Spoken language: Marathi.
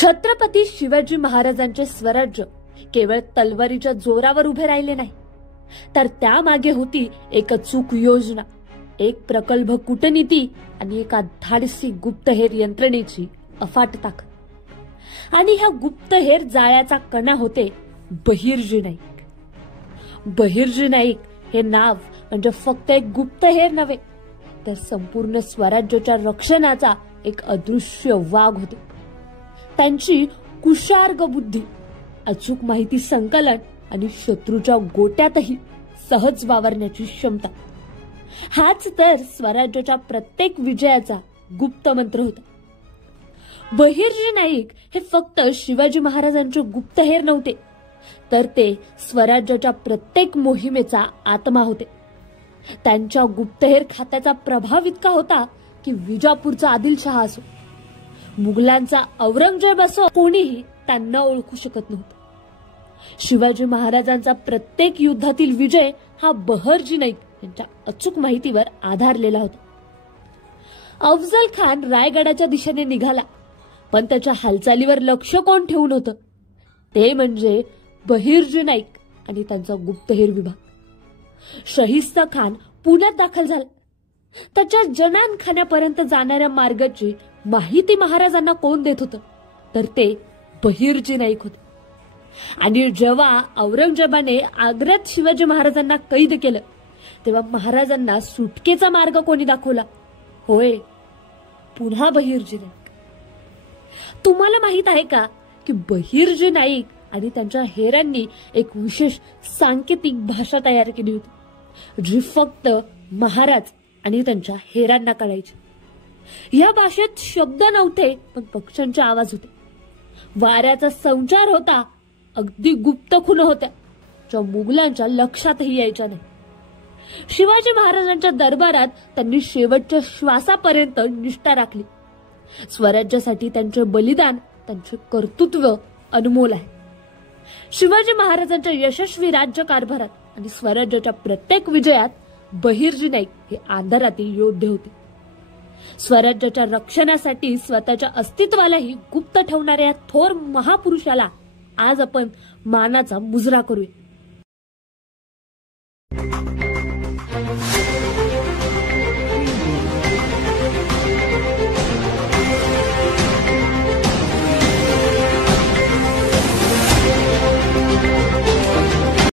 छत्रपती शिवाजी महाराजांचे स्वराज्य केवळ तलवारीच्या जोरावर उभे राहिले नाही, तर त्यामागे होती एक अचूक योजना, एक प्रकल्प कूटनीती आणि एका धाडसी गुप्तहेर यंत्रणेची अफाट ताकद। आणि ह्या गुप्तहेर जाळ्याचा कणा होते बहिर्जी नाईक। बहिर्जी नाईक हे नाव म्हणजे फक्त एक गुप्तहेर नव्हे, तर संपूर्ण स्वराज्याच्या रक्षणाचा एक अदृश्य वाघ होते। त्यांची कुशार्ग बुद्धी, अचूक माहिती संकलन आणि शत्रूच्या गोट्यातही सहज वावरण्याची क्षमता, हाच तर स्वराज्याच्या प्रत्येक विजयाचा गुप्त मंत्र होता। बहिर्जी नाईक हे फक्त शिवाजी महाराजांचे गुप्तहेर नव्हते, तर ते स्वराज्याच्या प्रत्येक मोहिमेचा आत्मा होते। त्यांच्या गुप्तहेर खात्याचा प्रभाव इतका होता की विजापूरचा आदिलशहा असो, मुघलांचा औरंगजेब असो, कोणीही त्यांना ओळखू शकत नव्हतं। शिवाजी महाराजांचा प्रत्येक युद्धातील विजय हा बहिर्जी नाईक यांच्या अचूक माहितीवर आधारलेला होता। अफजल खान रायगडाच्या दिशेने निघाला, पण त्याच्या हालचालीवर लक्ष कोण ठेवून होतं? ते म्हणजे बहिर्जी नाईक आणि त्यांचा गुप्तहेर विभाग। शाहिस्ता खान पुण्यात दाखल झाला। त्याच्या जनानखान्यापर्यंत जाणाऱ्या मार्गाची माहिती महाराजांना कोण देत होतं? तर ते बहिर्जी नाईक होते। आणि जेव्हा औरंगजेबाने आग्र्यात शिवाजी महाराजांना कैद केलं, तेव्हा महाराजांना सुटकेचा मार्ग कोणी दाखवला? होय, पुन्हा बहिर्जी नाईक। तुम्हाला माहित आहे का की बहिर्जी नाईक आणि त्यांच्या हेरांनी एक विशेष सांकेतिक भाषा तयार केली होती, जी फक्त महाराज आणि त्यांच्या हेरांना कळायची। या भाषेत शब्द नव्हते, पण पक्ष्यांचे आवाज होते, वाऱ्याचा संचार होता, अगदी गुप्त खुणा होत्या, ज्या मुघलांच्या लक्षातही यायच्या नाही। शिवाजी महाराजांच्या दरबारात त्यांनी शेवटच्या श्वासापर्यंत निष्ठा राखली। स्वराज्यासाठी त्यांचे बलिदान, त्यांचे कर्तृत्व अनमोल आहे। शिवाजी महाराजांच्या यशस्वी राज्यकारभारात आणि स्वराज्याच्या प्रत्येक विजयात बहिर्जी नाईक हे अंधारातील योद्धे होते। स्वराज्याच्या रक्षणासाठी स्वतःच्या अस्तित्वालाही गुप्त ठेवणाऱ्या थोर महापुरुषाला आज आपण मानाचा मुजरा करूया।